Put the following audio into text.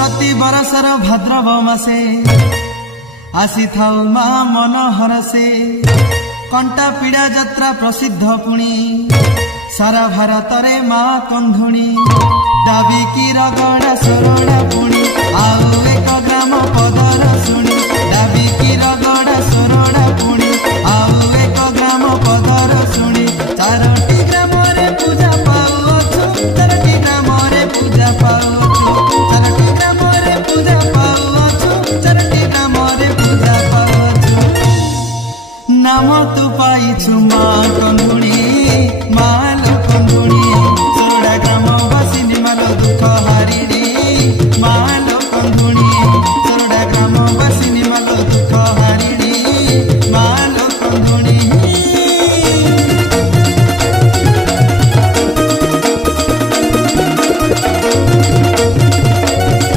प्रति बरसर भाद्रव मासे आसी थाउ मा मन हरसे कंटा पीड़ा यात्रा प्रसिद्ध पुणी सारा भारत रे मा कंधुणी दाबी की रगड़ा शरणा